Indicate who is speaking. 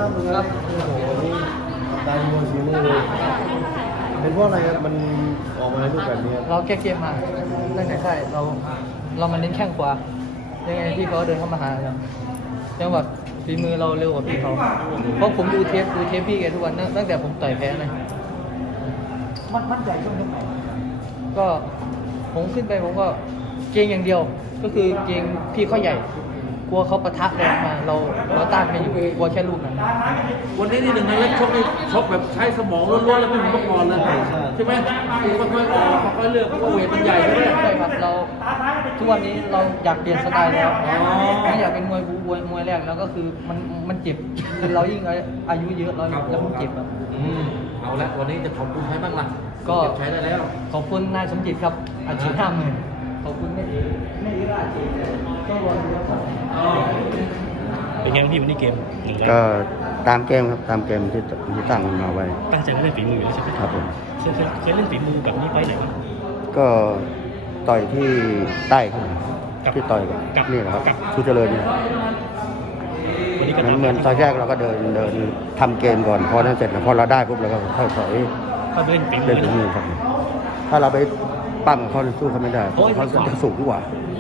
Speaker 1: ครับโอ้โหนี่ตายมวยฝีมือเลยเป็นเพราะอะไรครับมันออกมาในรูปแบบนี้ครับ
Speaker 2: เราแก้เกมมาตั้งแต่ค่ายเรามาเน้นแข้งขวายังไงพี่เขาเดินเข้ามาหาเราจังหวะฝีมือเราเร็วกว่าพี่เขาเพราะผมดูเทปพี่แกทุกวันตั้งแต่ผมต่อยแพ้เลยมั่นใจช่วงไหนก็ผมขึ้นไปผมก็เกรงอย่างเดียว ก็คือเกรงพี่เขาใหญ่กลัวเขาปะทะแรงมาเราต้านไม่อยู่กลัวแค่ลูกนั้น
Speaker 3: วันนี้นี่หนึ่งในเล็กชกนี่ชกแบบใช้สมองล้วนๆแล้วไม่เหมือนเมื่อก่อนเลยใช่ไหมค่อยๆออกค่อยๆเลือกเพราะว่าเวทมันใหญ่ใช่ไหม
Speaker 2: ใช่ครับเราทุกวันนี้เราอยากเปลี่ยนสไตล์แล้วไม่อยากเป็นมวยบูมวยแรกแล้วก็คือมันเจ็บคือเรายิ่งอายุเยอะเรามันเจ็บครับ
Speaker 3: เอาละวันนี้จะขอบคุณใครบ้างล่ะ
Speaker 2: ก็
Speaker 3: เก็บใช้ได้แล้ว
Speaker 2: ขอบคุณนายสมจิตครับอาชีพ50,000ขอบคุณไม่ได้อาชีพก็รอดูครับ
Speaker 4: เป็นไงบ้างพี่วันนี้เกม100
Speaker 5: ก็ตามเกมครับตามเกมที่ตั้งมาไว้
Speaker 4: ตั้งใจเล่นฝีมืออยู่แล้วใช่ไหม
Speaker 5: ครับผม
Speaker 4: เคยเล่นฝีมือแบบนี้ไฟไหนบ้าง
Speaker 5: ก็ต่อยที่ใต้ครับ
Speaker 4: กับ
Speaker 5: ที่ต่อยกับนี่แหละครับชูเจริญเนี่ย
Speaker 4: วันนี้ก็
Speaker 5: เหมือนตอนแรกเราก็เดินทำเกมก่อนพอนั้นเสร็จแล้วพอเราได้ปุ๊บเราก็ค่อยถอย
Speaker 4: เข้าไปเล่นฝีมื
Speaker 5: เล่
Speaker 4: อน
Speaker 5: ถึงมือครับถ้าเราไปปั้มเขาสู้เขาไม่ได้เพราะเขาจะสูงกว่า
Speaker 4: อ